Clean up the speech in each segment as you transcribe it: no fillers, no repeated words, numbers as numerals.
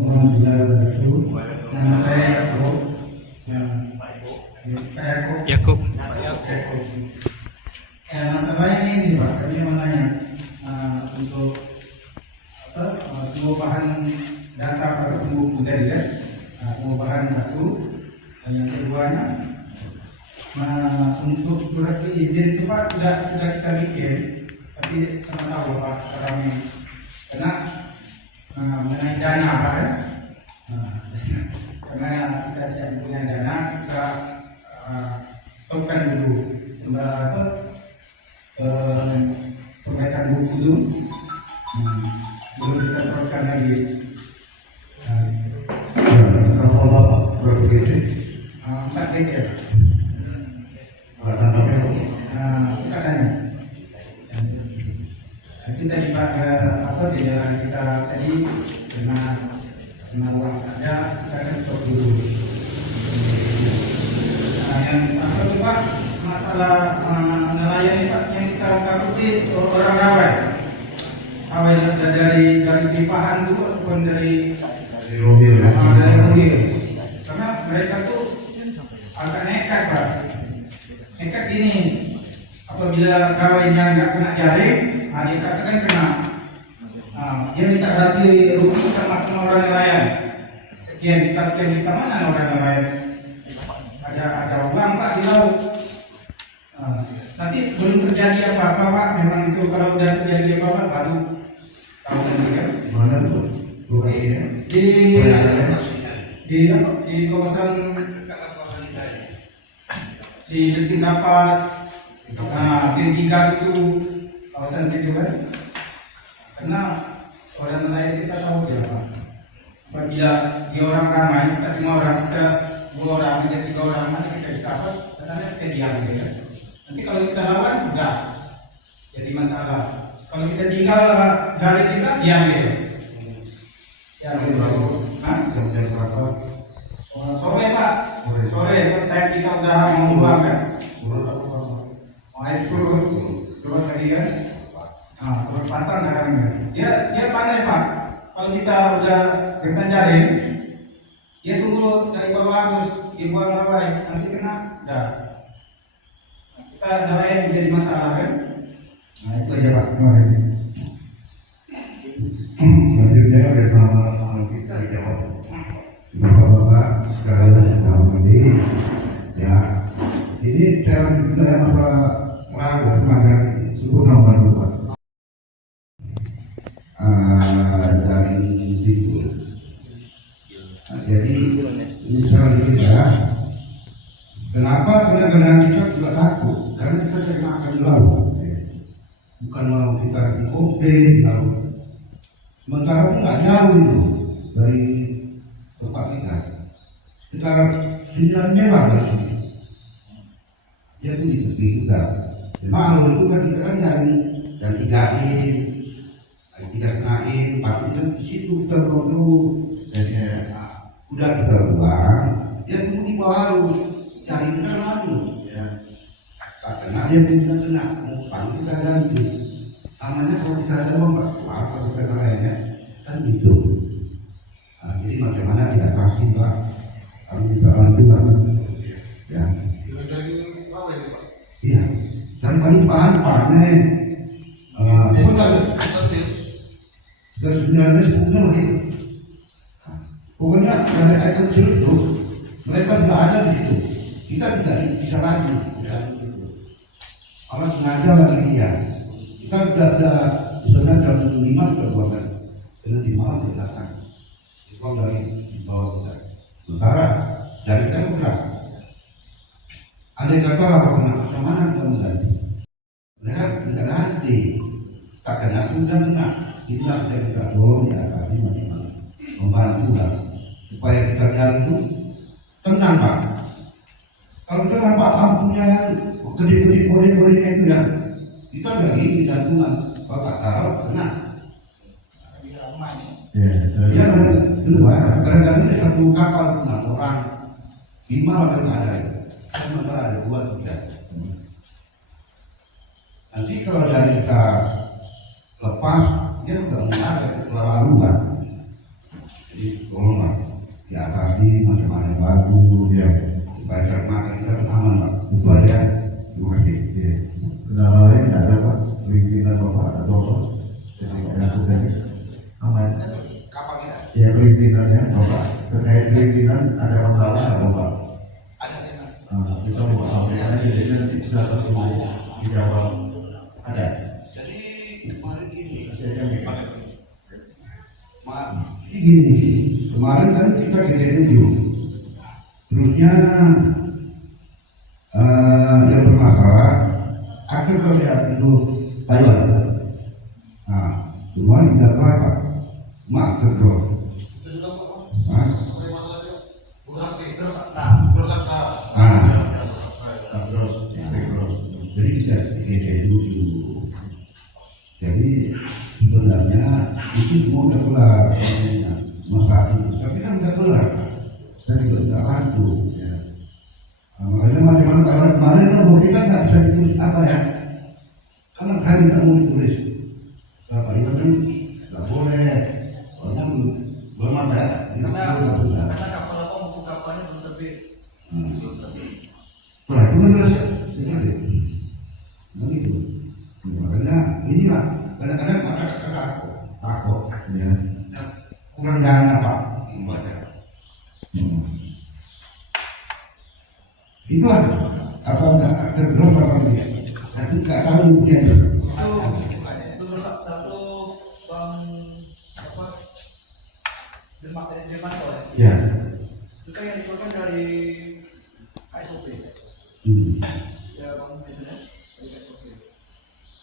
Nama saya Yakub. Yakub. Masalahnya ini Pak, kami mau nanya untuk pengubahan data pada pembuku tadi ya, pengubahan satu, dan yang keduanya untuk surat izin itu Pak sudah kita bikin, tapi sama tahu Pak sekarang ini karena mengenai dana Pak ya. Karena kita tidak punya dana, kita stopkan dulu perbaikan buku dulu, belum kita teruskan lagi. Kalau Bapak berapa GC? 4 GC. Bukan apa? Katanya. Itu tadi Pak, apa di jalan kita tadi kena uang ada, kita akan stop dulu. Yang apa itu Pak, masalah nelayan ini Pak, yang kita takuti orang Rawai. Rawai dari Lipahan itu ataupun dari Robil. dari Robil. Karena mereka tuh agak nekat Pak. Nekat ini, apabila Rawainya nggak kena jaring, dia katakan kena. Dia minta ganti rugi sama orang nelayan. Sekian kita mana orang nelayan? Ada uang Pak di laut. Nanti belum terjadi apa-apa Pak. Memang itu kalau udah terjadi apa-apa baru tahu nanti kan. Mana tuh? Lokasinya? Di kawasan di detik kapas. T3 itu kawasan situ kan. Karena orang nelayan kita tahu dia Pak. Apabila dia orang ramai, kita 5 orang, kita 2 orang, ada 3 orang, mana kita bisa apa? Karena kita diam gitu. Nanti kalau kita lawan, enggak jadi masalah. Kalau kita tinggal dari kita, diam gitu. Ya gitu. Jam-jam berapa? Sore Pak, sore time kita udah mau pulang kan. Suruh tadi kan. Berpasang kadang-kadang. Dia pandai Pak. Kalau kita udah kita jaring, dia tunggu dari bawah terus dibuang Rawai, nanti kena, dah. Kita nelayan menjadi masalah kan? Nah itu aja Pak. Selanjutnya bersama kita dijawab. Bapak-bapak sekalian dalam ini, ya ini cara kita apa melakukan maka suku nomor 2. Dari situ. Jadi misalnya kita, kenapa kadang-kadang kita juga takut? Karena kita cari makan di laut, bukan mau kita di kopi di laut. Sementara itu nggak jauh itu dari tempat kita. Sekitar 9 mewah dari sini. Jadi di tepi juga. Memang itu kan kita kan dan 3 3,5 4 jam di situ kita dulu. Udah kita buang, dia tunggu di bawah harus cari kita lagi. Ya, tak kena dia tidak kena, umpan kita ganti. Namanya kalau kita ada uang apa kita lainnya kan gitu. Jadi macam mana diatasi Pak? Kami juga bantu Pak. Ya. Iya. Dan paling paham Pak nih. Dari 19 lagi. Pokoknya dari air kecil itu mereka sudah ada di situ. Kita tidak bisa lagi. Kalau sengaja lagi dia. Kita sudah ada misalnya jam 5 ke 2 kan. Karena di malam kita datang. Itu dari di bawah kita. Sementara dari kita udah. Andai kata lah macam mana kita mengganti. Mereka tidak ganti. Tak kena itu dan kena. Kita tidak dorong di atas ini macam-macam. Membantu lah. Supaya kita jalan itu tenang Pak. Kalau kita nampak lampunya yang kedip-kedip kode-kodenya itu ya, kita udah gini jantungan. Kalau tak taruh kena. Ya, kedua, kadang-kadang ini satu kapal 6 orang, 5 orang ada. Sementara ada 2 3. Nanti kalau dari kita lepas, dia nggak ada kelaluan. tolonglah diatasi macam-macam yang bagus ya supaya makan kita aman Pak. Itu aja. Terima kasih. Ya. Kendala lain ada Pak? Perizinan Bapak atau apa? Yang tadi aman. Kapan kita? Ya perizinannya Bapak. Terkait perizinan ada masalah nggak Bapak? Ada sih. Bisa Bapak sampaikan aja jadi nanti bisa satu dijawab. Ada. Jadi kemarin ini. Saya akan Ini gini, kemarin kan kita ke DNU, terusnya yang bermasalah aktor kesehatan itu Taiwan. Nah, cuma tidak apa, mak terus. Jadi kita DNU dulu. Jadi sebenarnya itu semua udah kelar masalah itu, tapi kan udah kelar, dan juga tidak bantu. Ya. Makanya macam-macam kemarin kan kita nggak bisa ditulis apa ya, karena kami tak mau ditulis apa itu kan nggak boleh, orang belum apa ya, Karena kapal apa buku kapalnya belum terbit. setelah itu kan terus begitu. Makanya inilah kadang-kadang masyarakat takut ya kurang dana Pak membaca itu ada apa enggak tergerus apa tidak tapi nggak tahu dia Itu merusak satu bang apa Demak ya. ya Itu kan yang dikeluarkan dari KSOP. Ya bang biasanya dari KSOP.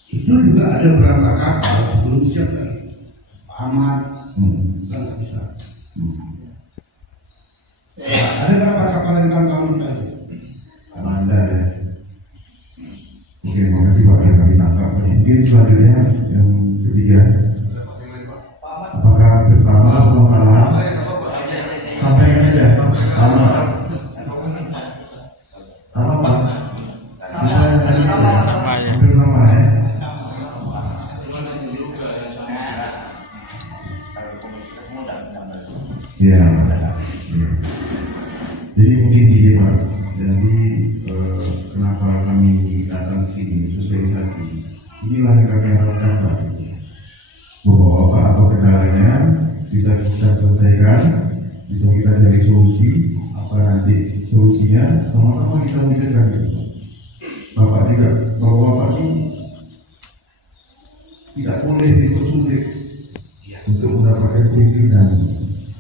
itu juga ada beberapa kapal belum siap kan aman kita nggak bisa ada berapa kapal yang kamu tadi Amanda ya. Oke, makasih Pak yang kami tangkap. Mungkin selanjutnya yang ketiga, apakah bersama atau salah? Sampaikan aja, sama Pak. Hampir sama ya. Ya. Jadi mungkin gini Pak. Jadi kenapa kami datang sini sosialisasi? Inilah yang kami harapkan Pak. Bahwa apa atau kendalanya bisa kita selesaikan, bisa kita cari solusi. Apa nanti solusinya sama-sama kita wujudkan. Bapak tidak, bahwa Bapak ini tidak boleh dipersulit untuk mendapatkan perizinan.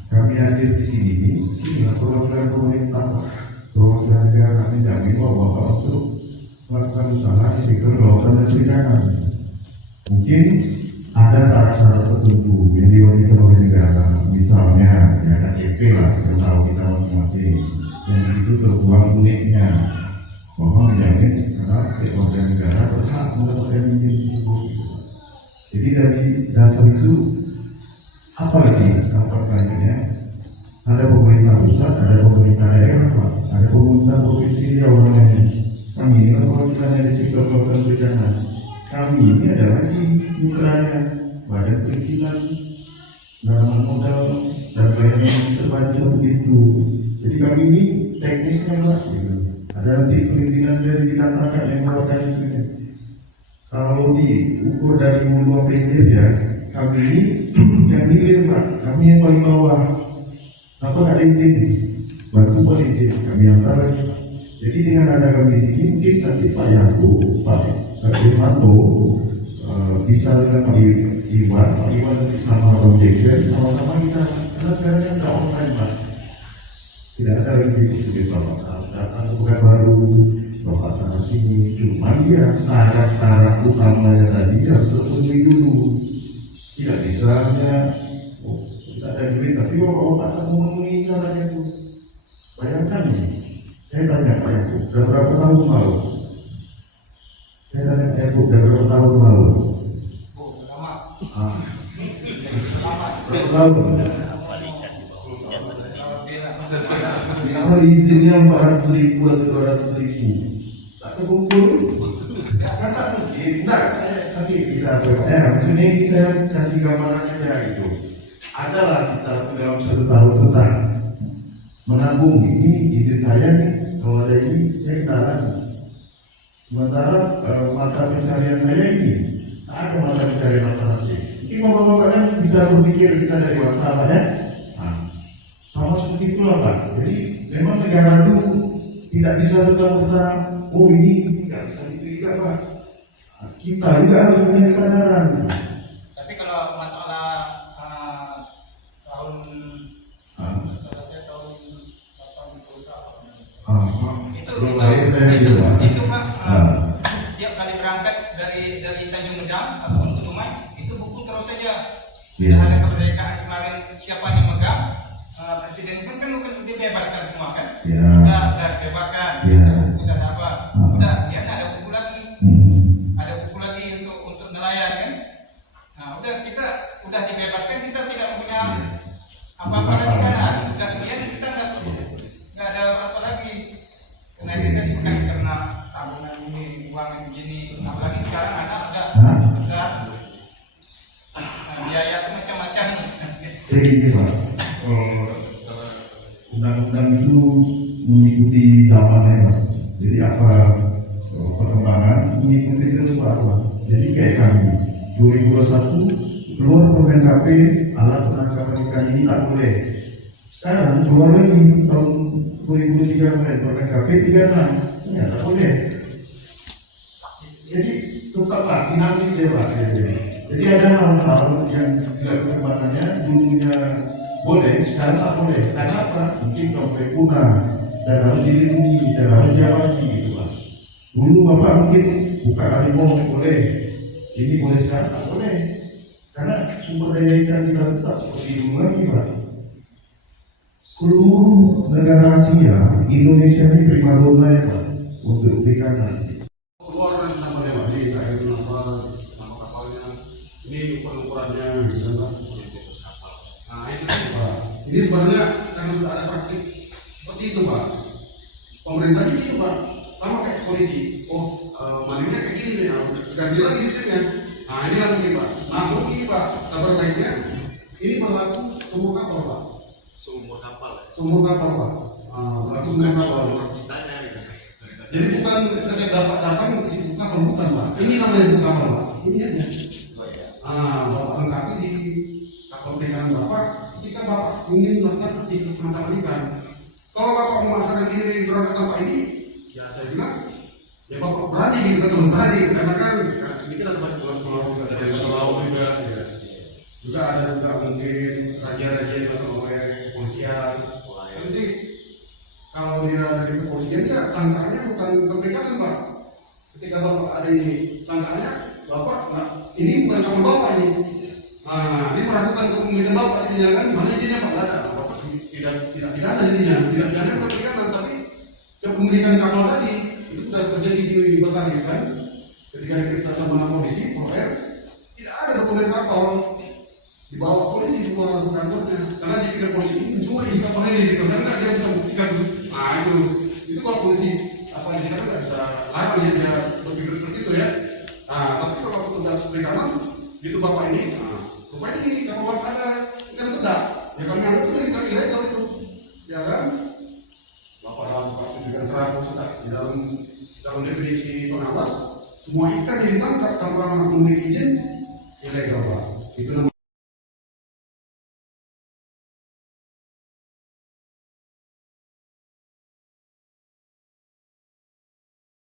Kami hadir di sini, inilah perwakilan pemerintah, perwakilan negara. Kami jamin bahwa Bapak untuk melakukan usaha di sektor kelautan dan perikanan. Mungkin ada syarat-syarat tertentu yang diwajibkan oleh negara, misalnya ya KTP lah, yang tahu kita masing-masing, dan itu tertuang uniknya bahwa menjamin karena stakeholder negara berhak mendapatkan izin tersebut. Jadi dari dasar itu apa lagi dampak selanjutnya? Ada pemerintah pusat, ada pemerintah daerah, Pak. Ada pemerintah provinsi yang orangnya. Kami ini kan perwakilannya di sektor kelautan perikanan. Kami ini ada lagi mitranya, badan perizinan, penanaman modal dan lain-lain terbanyak begitu. Jadi kami ini teknisnya Pak. Gitu. Ada nanti perizinan dari bidang rakyat yang melakukan itu. Kalau diukur dari hulu sampai hilir ya, kami ini yang hilir Pak, kami yang paling bawah. Apa ada izin? Bantu Pak izin, kami antar. Jadi dengan ada kami di sini, mungkin nanti Pak Yaku, Pak Irmanto bisa dengan Pak Iwan nanti sama Bang Jackson, sama-sama kita. Karena sekarang yang tidak online Pak. Tidak ada lagi di Bapak harus datang bukan baru Bapak sana sini. Cuma dia syarat-syarat utamanya tadi harus terpenuhi dulu. Tidak bisa hanya tidak ada duit tapi Bapak tak memenuhi syaratnya itu. Bayangkan nih, saya tanya Pak Yaku, sudah berapa tahun lalu? Saya tanya Pak Yaku, sudah berapa tahun lalu? Berapa tahun? Misal izinnya 400.000 atau 200.000 tak terkumpul kan tak mungkin. Enggak, saya nanti kita maksudnya ini saya kasih gambaran aja gitu. adalah kita dalam 1 tahun tentang menabung ini izin saya nih, kalau ada ini saya tahan. Sementara mata pencarian saya ini ada mata pencarian alternatif. Mungkin bapak-bapak kan bisa berpikir kita dari dewasa lah ya. Nah, sama seperti itulah Pak. Jadi memang negara itu tidak bisa serta-merta, oh ini tidak bisa itu juga Pak. Nah, kita juga harus punya kesadaran. Tapi kalau masalah tahun saya tahun 80 itu belum lahir saya juga Pak. itu Pak, setiap kali berangkat dari Tanjung Medang ataupun ke Dumai itu buku terus saja. Iya. Sudah ada kemerdekaan kemarin, siapa yang megang, presiden pun kan bukan dibebaskan semua kan? Iya. Udah dibebaskan, Iya. udah ada apa? Udah dia ada buku lagi, ada buku lagi untuk nelayan kan? Nah udah kita udah dibebaskan, kita tidak punya apa-apa lagi kan? Udah kemudian kita nggak ada apa lagi. Karena itu tadi bukan karena tabungan ini, uang begini, apalagi sekarang anak udah besar, biaya itu macam-macam. Jadi gini Pak, undang-undang itu mengikuti zamannya Pak. Jadi apa perkembangan mengikuti terus Pak. Jadi kayak kami 2021 keluar Permen KP alat penangkapan ikan ini tak boleh. Sekarang keluar lagi tahun 2003 kemarin Permen KP 36 ternyata boleh. Jadi tetaplah dinamis deh Pak. Jadi ada hal-hal yang perkembangannya dulunya boleh, sekarang tak boleh. Karena apa? Mungkin sampai punah dan harus dilindungi dan harus diawasi gitu Pak. Dulu Bapak mungkin buka harimau boleh, ini boleh sekarang tak boleh. Karena sumber daya ikan kita tetap seperti dulu lagi Pak. Seluruh negara Asia, Indonesia ini primadona ya Pak untuk perikanan. Keluar namanya Pak, ini kayak nama kapalnya, ini ukurannya gitu kan. Nah itu Pak, ini sebenarnya karena sudah ada praktik seperti itu Pak. Pemerintah juga itu Pak, sama kayak polisi. Oh, malingnya kayak gini nih, ganti lagi sistemnya. Nah ini lagi Pak. Nah begini Pak, kabar baiknya ini berlaku sumur kapal Pak. Sumur kapal Pak. Berlaku sumur kapal. Jadi bukan setiap dapat datang isi buka kapal bukan Pak. Ini namanya buka kapal Pak. Ini aja. Bapak lengkapi di kapal perikanan Bapak. Jika Bapak ingin melakukan aktivitas penangkapan ikan, kalau Bapak memaksakan diri berangkat tanpa ini, ya saya bilang, ya Bapak berani gitu kan, berani gitu. Karena kan ini kita dapat pulau juga dari Selaut juga. Ya. Juga ada juga mungkin raja-raja yang dilakukan oleh kepolisian. Nanti kalau dia dari kepolisian dia sangkanya bukan keperikanan Pak. Ketika Bapak ada ini sangkanya Bapak nggak, ini bukan kapal Bapak ini. Nah, ini meragukan kepemilikan Bapak jadinya kan, mana izinnya Pak? Ada, Bapak tidak pidana jadinya, tidak pidana keperikanan, tapi kepemilikan kapal tadi itu sudah terjadi di Bataris kan. Ketika diperiksa sama polisi, Polres, tidak ada dokumen kapal, dibawa polisi semua ke kantornya, karena dipikir polisi ini mencuri kapal ini, gitu kan nggak dia bisa buktikan. Nah itu kalau polisi apa ini kan nggak bisa larang ya dia berpikir seperti itu ya. Nah tapi kalau petugas perikanan, gitu Bapak ini. Rupanya ini kapal Bapak ada ikan sedap, ya kami anggap itu ilegal itu, ya kan? Bapak dalam kasus juga terang sedap di dalam definisi pengawas, semua ikan yang ditangkap tanpa memiliki izin ilegal Pak. Itu